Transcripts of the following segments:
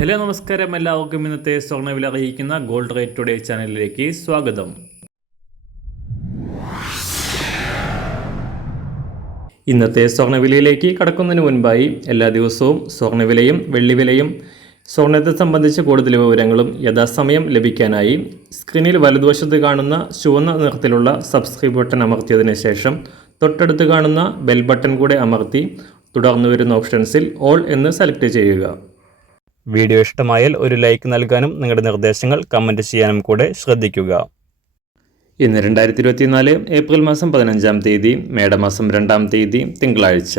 Hello നമസ്കാരം, എല്ലാവർക്കും ഇന്നത്തെ സ്വർണ്ണവില അറിയിക്കുന്ന ഗോൾഡ് റേറ്റ് ടുഡേ ചാനലിലേക്ക് സ്വാഗതം. ഇന്നത്തെ സ്വർണ്ണവിലയിലേക്ക് കടക്കുന്നതിന് മുൻപായി എല്ലാ ദിവസവും സ്വർണ്ണവിലയും വെള്ളിവിലയും സ്വർണ്ണത്തെ സംബന്ധിച്ച കൂടുതൽ വിവരങ്ങളും യഥാസമയം ലഭിക്കാനായി സ്ക്രീനിൽ വലതുവശത്ത് കാണുന്ന ചുവന്ന നിറത്തിലുള്ള സബ്സ്ക്രൈബ് ബട്ടൺ അമർത്തിയതിനു ശേഷം തൊട്ടടുത്ത് കാണുന്ന ബെൽ ബട്ടൺ കൂടെ അമർത്തി തുടർന്ന് വരുന്ന ഓപ്ഷൻസിൽ ഓൾ എന്ന് സെലക്ട് ചെയ്യുക. വീഡിയോ ഇഷ്ടമായാൽ ഒരു ലൈക്ക് നൽകാനും നിങ്ങളുടെ നിർദ്ദേശങ്ങൾ കമൻറ്റ് ചെയ്യാനും കൂടെ ശ്രദ്ധിക്കുക. ഇന്ന് 2024 ഏപ്രിൽ മാസം 15-ാം തീയതി, മേടമാസം 2-ാം തീയതി തിങ്കളാഴ്ച.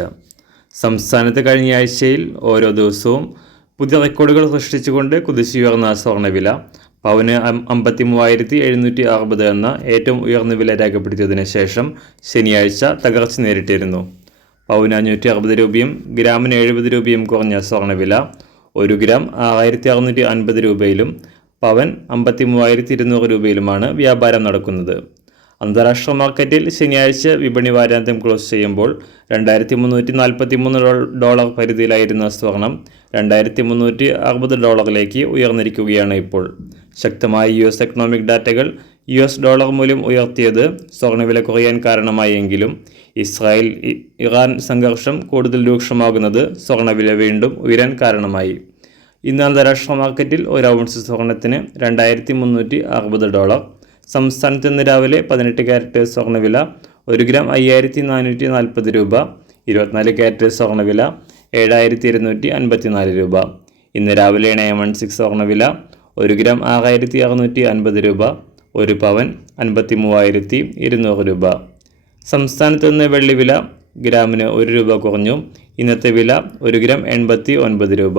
സംസ്ഥാനത്ത് കഴിഞ്ഞ ആഴ്ചയിൽ ഓരോ ദിവസവും പുതിയ റെക്കോർഡുകൾ സൃഷ്ടിച്ചുകൊണ്ട് കുതിച്ചുയർന്ന സ്വർണ്ണവില പവന് 53,760 എന്ന ഏറ്റവും ഉയർന്ന വില രേഖപ്പെടുത്തിയതിനു ശേഷം ശനിയാഴ്ച തകർച്ച നേരിട്ടിരുന്നു. പവന് 560 രൂപയും ഗ്രാമിന് 70 രൂപയും കുറഞ്ഞ സ്വർണ്ണവില 1 ഗ്രാം 6,650 രൂപയിലും പവൻ 53,200 രൂപയിലുമാണ് വ്യാപാരം നടക്കുന്നത്. അന്താരാഷ്ട്ര മാർക്കറ്റിൽ ശനിയാഴ്ച വിപണി വാരാന്ത്യം ക്ലോസ് ചെയ്യുമ്പോൾ $2,343 പരിധിയിലായിരുന്ന സ്വർണം $2,360 ഉയർന്നിരിക്കുകയാണ് ഇപ്പോൾ. ശക്തമായ US എക്കണോമിക് ഡാറ്റകൾ US ഡോളർ മൂല്യം ഉയർത്തിയത് സ്വർണ്ണവില കുറയാൻ കാരണമായെങ്കിലും ഇസ്രായേൽ ഇറാൻ സംഘർഷം കൂടുതൽ രൂക്ഷമാകുന്നത് സ്വർണ്ണവില വീണ്ടും ഉയരാൻ കാരണമായി. ഇന്ന് അന്താരാഷ്ട്ര മാർക്കറ്റിൽ ഒരു ഔൺസ് സ്വർണത്തിന് $2,360. സംസ്ഥാനത്ത് ഇന്ന് രാവിലെ 18 ക്യാരറ്റ് സ്വർണ്ണവില 1 ഗ്രാം 5,440 രൂപ, 24 ക്യാരറ്റ് സ്വർണ്ണവില 7,254 രൂപ. ഇന്ന് രാവിലെ 916 സ്വർണ്ണവില 1 ഗ്രാം 6,650 രൂപ, 1 പവൻ 53,200 രൂപ. സംസ്ഥാനത്ത് നിന്ന് വെള്ളിവില ഗ്രാമിന് 1 രൂപ കുറഞ്ഞു. ഇന്നത്തെ വില 1 ഗ്രാം 89 രൂപ.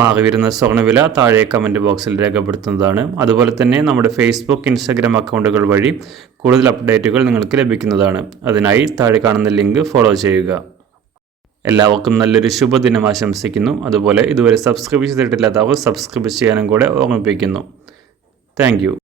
മാറി വരുന്ന സ്വർണ്ണവില താഴെ കമൻറ്റ് ബോക്സിൽ രേഖപ്പെടുത്തുന്നതാണ്. അതുപോലെ തന്നെ നമ്മുടെ ഫേസ്ബുക്ക്, ഇൻസ്റ്റാഗ്രാം അക്കൗണ്ടുകൾ വഴി കൂടുതൽ അപ്ഡേറ്റുകൾ നിങ്ങൾക്ക് ലഭിക്കുന്നതാണ്. അതിനായി താഴെ കാണുന്ന ലിങ്ക് ഫോളോ ചെയ്യുക. എല്ലാവർക്കും നല്ലൊരു ശുഭദിനം ആശംസിക്കുന്നു. അതുപോലെ ഇതുവരെ സബ്സ്ക്രൈബ് ചെയ്തിട്ടില്ലാത്തവർ സബ്സ്ക്രൈബ് ചെയ്യാനും കൂടെ ഓർമ്മിപ്പിക്കുന്നു. Thank you.